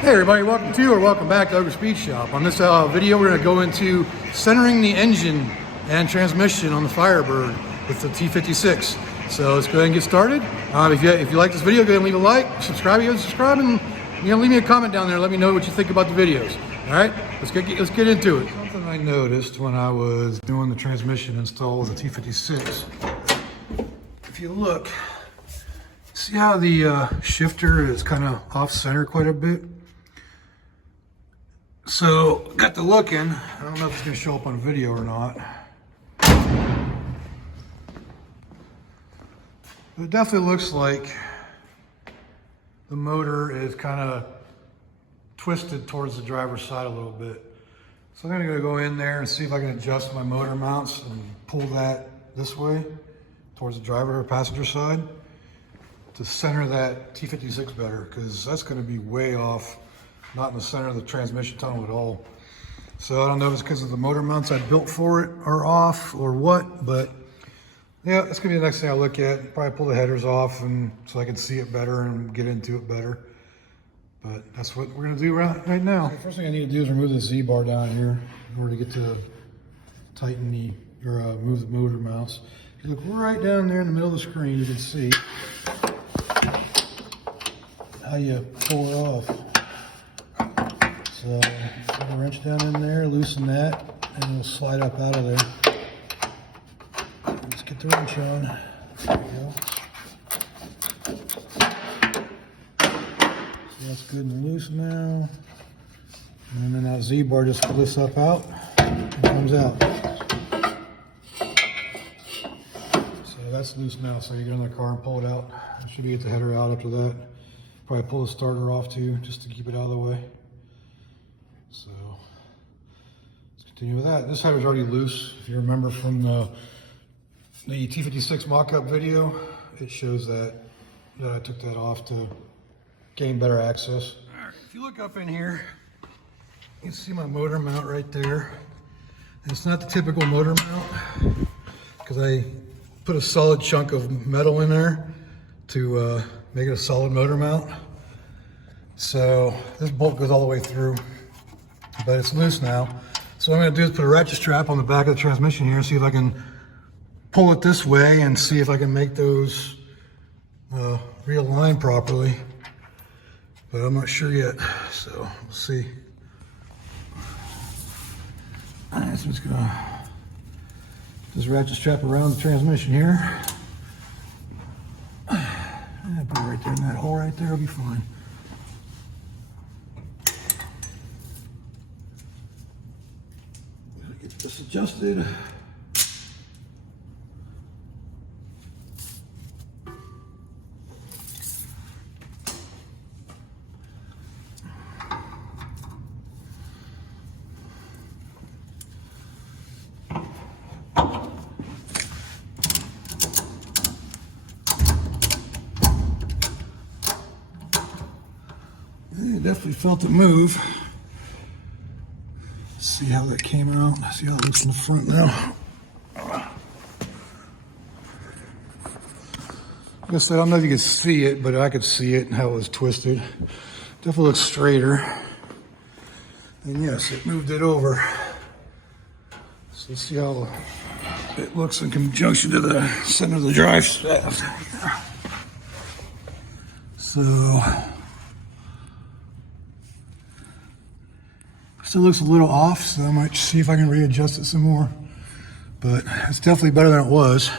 Hey everybody, welcome back to Ogre Speed Shop. On this video, we're going to go into centering the engine and transmission on the Firebird with the T56. So let's go ahead and get started. If you like this video, go ahead and leave a like, subscribe, and leave me a comment down there. Let me know what you think about the videos. All right, let's get into it. Something I noticed when I was doing the transmission install with the T56. If you look, see how the shifter is kind of off center quite a bit. So, got to looking. I don't know if it's going to show up on video or not. But it definitely looks like the motor is kind of twisted towards the driver's side a little bit. So I'm going to go in there and see if I can adjust my motor mounts and pull that this way towards the driver or passenger side to center that T56 better, because that's going to be way off. Not in the center of the transmission tunnel at all. So I don't know if it's because of the motor mounts I built for it are off or what, but yeah, that's gonna be the next thing I look at. Probably pull the headers off and so I can see it better and get into it better. But that's what we're gonna do right now. The first thing I need to do is remove the Z-bar down here in order to get to tighten move the motor mounts. If you look right down there in the middle of the screen, you can see how you pull it off. So put a wrench down in there, loosen that, and it'll slide up out of there. Let's get the wrench on. There we go. So that's good and loose now. And then that Z-bar just lifts up out and comes out. So that's loose now. So you get in the car and pull it out. I should get the header out after that. Probably pull the starter off too, just to keep it out of the way. So let's continue with that. This header's already loose. If you remember from the T56 mock-up video, it shows that I took that off to gain better access. All right, if you look up in here, you can see my motor mount right there. And it's not the typical motor mount because I put a solid chunk of metal in there to make it a solid motor mount. So this bolt goes all the way through, but it's loose now. So what I'm gonna do is put a ratchet strap on the back of the transmission here and see if I can pull it this way and see if I can make those realign properly. But I'm not sure yet, so we'll see. All right, so I'm just gonna just ratchet strap around the transmission here. Put it right there in that hole right there, it'll be fine. Get this adjusted. It definitely felt it move. See how that came out. See how it looks in the front now. Like I said, I don't know if you can see it, but I could see it and how it was twisted. Definitely looks straighter. And yes, it moved it over. So let's see how it looks in conjunction to the center of the drive shaft. So still looks a little off, so I might see if I can readjust it some more. But it's definitely better than it was.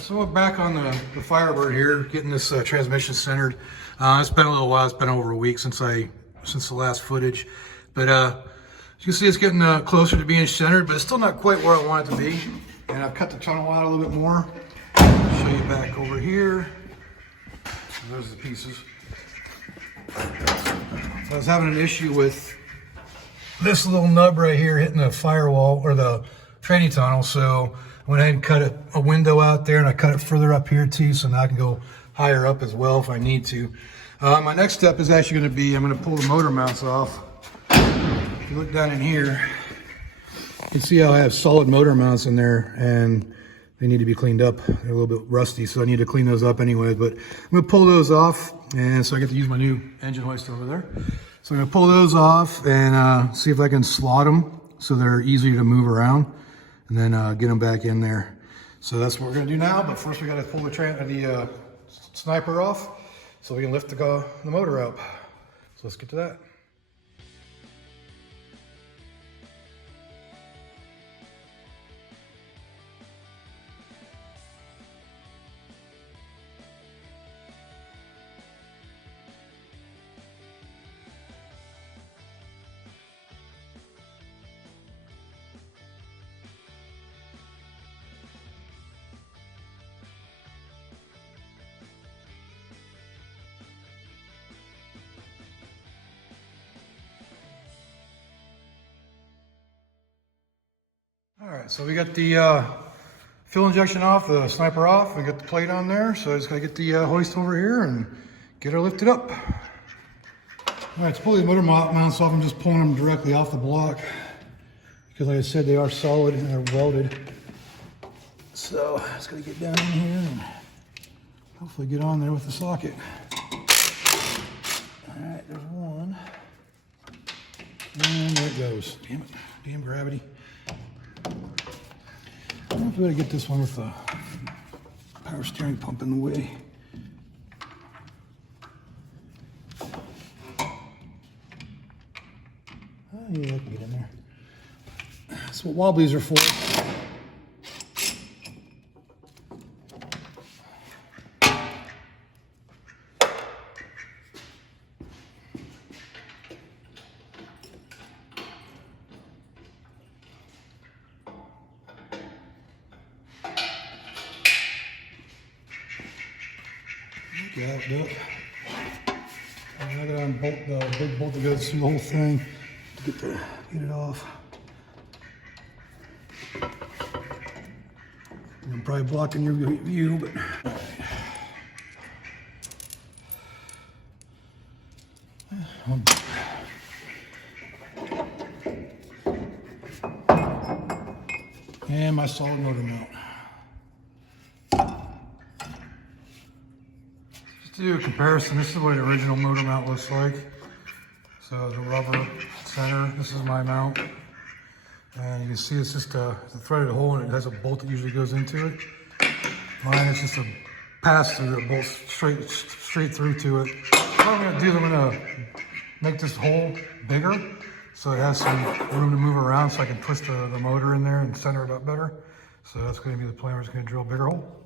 So we're back on the Firebird here, getting this transmission centered. It's been a little while. It's been over a week since the last footage. But as you can see, it's getting closer to being centered, but it's still not quite where I want it to be. And I've cut the tunnel out a little bit more. I'll show you back over here. So there's the pieces. I was having an issue with this little nub right here hitting the firewall or the training tunnel, so I went ahead and cut a window out there, and I cut it further up here too, so now I can go higher up as well if I need to. My next step is actually going to be, I'm going to pull the motor mounts off. If you look down in here, you can see how I have solid motor mounts in there, and they need to be cleaned up. They're a little bit rusty, so I need to clean those up anyways. But I'm gonna pull those off, and so I get to use my new engine hoist over there. So I'm gonna pull those off and see if I can slot them so they're easier to move around, and then get them back in there. So that's what we're gonna do now, but first we gotta pull the sniper off so we can lift the motor up. So let's get to that. All right, so we got the fuel injection off, the sniper off. We got the plate on there, so I just gotta get the hoist over here and get her lifted up. All right, to pull these motor mounts off, I'm just pulling them directly off the block because, like I said, they are solid and they're welded. So I just gotta get down in here and hopefully get on there with the socket. All right, there's one, and there it goes. Damn it, damn gravity. I don't know if we gotta get this one with the power steering pump in the way. Oh yeah, I can get in there. That's what wobblies are for. Gapped up. And I gotta unbolt the big bolt that goes through the whole thing to get it off. I'm probably blocking your view, but and my solid motor mount. To do a comparison, this is what the original motor mount looks like. So the rubber center, this is my mount. And you can see it's just a threaded hole and it has a bolt that usually goes into it. Mine is just a pass-through that bolts straight through to it. What I'm gonna do is I'm gonna make this hole bigger so it has some room to move around so I can twist the motor in there and center it up better. So that's gonna be the plan. We're just gonna drill a bigger hole.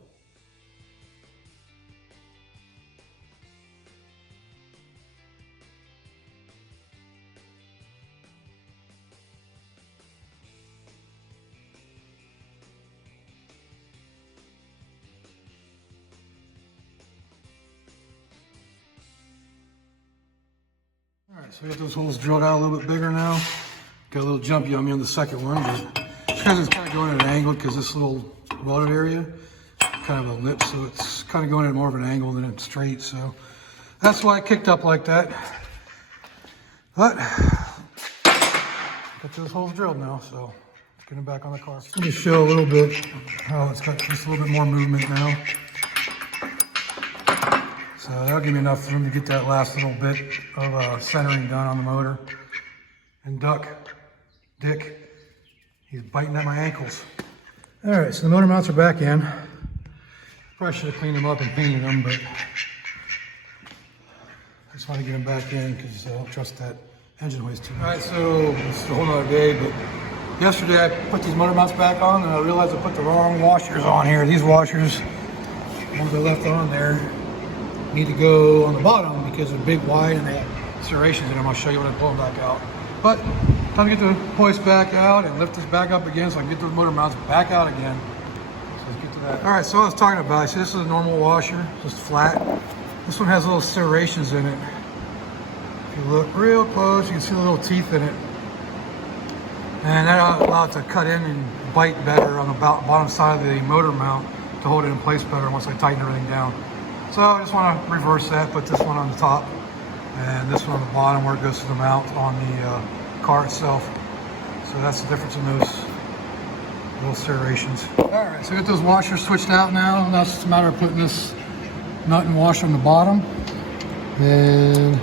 All right, so we got those holes drilled out a little bit bigger now. Got a little jumpy on me on the second one, but because it's kind of going at an angle because this little welded area, kind of a lip, so it's kind of going at more of an angle than it's straight. So that's why I kicked up like that. But got those holes drilled now, so let's get them back on the car. Let me show a little bit how it's got just a little bit more movement now. So that'll give me enough room to get that last little bit of centering done on the motor. And Dick, he's biting at my ankles. All right, so the motor mounts are back in. Probably should have cleaned them up and painted them, but I just want to get them back in because I don't trust that engine hoist too much. All right, so this is a whole nother day, but yesterday I put these motor mounts back on and I realized I put the wrong washers on here. These washers, the ones I left on there, need to go on the bottom because they're big, wide, and they have serrations in them. I'll show you when I pull them back out. But time to get the hoist back out and lift this back up again so I can get those motor mounts back out again. So let's get to that. All right, so I was talking about, see, this is a normal washer, just flat. This one has little serrations in it. If you look real close, you can see the little teeth in it. And that allows it to cut in and bite better on the bottom side of the motor mount to hold it in place better once I tighten everything down. So I just want to reverse that, put this one on the top and this one on the bottom where it goes to the mount on the car itself. So that's the difference in those little serrations. All right, so I got those washers switched out now. Now it's just a matter of putting this nut and washer on the bottom. And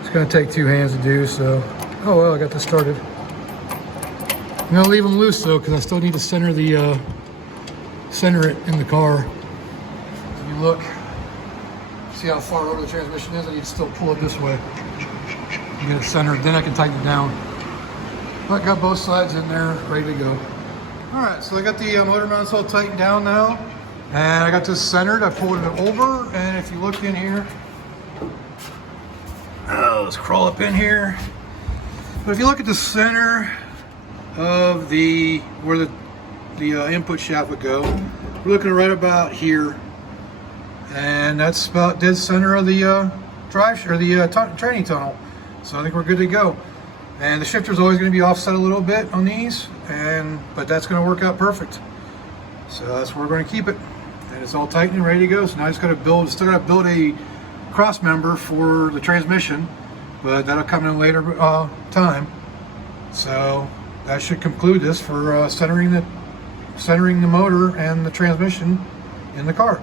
it's gonna take 2 hands to do, so. Oh well, I got this started. I'm gonna leave them loose though, because I still need to center it in the car. If you look, see how far over the transmission is? I need to still pull it this way. Get it centered, then I can tighten it down. But I got both sides in there, ready to go. All right, so I got the motor mounts all tightened down now. And I got this centered, I pulled it over, and if you look in here, let's crawl up in here. But if you look at the center of where the input shaft would go, we're looking right about here. And that's about dead center of the training tunnel. So I think we're good to go. And the shifter is always going to be offset a little bit on these, but that's going to work out perfect. So that's where we're going to keep it. And it's all tightened and ready to go. So now I just got to still got to build a cross member for the transmission, but that'll come in a later time. So that should conclude this for centering the motor and the transmission in the car.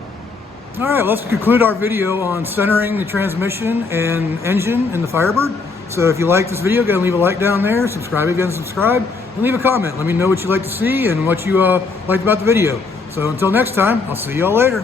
All right, let's conclude our video on centering the transmission and engine in the Firebird. So if you like this video, go ahead and leave a like down there, subscribe again, and leave a comment. Let me know what you'd like to see and what you liked about the video. So until next time, I'll see y'all later.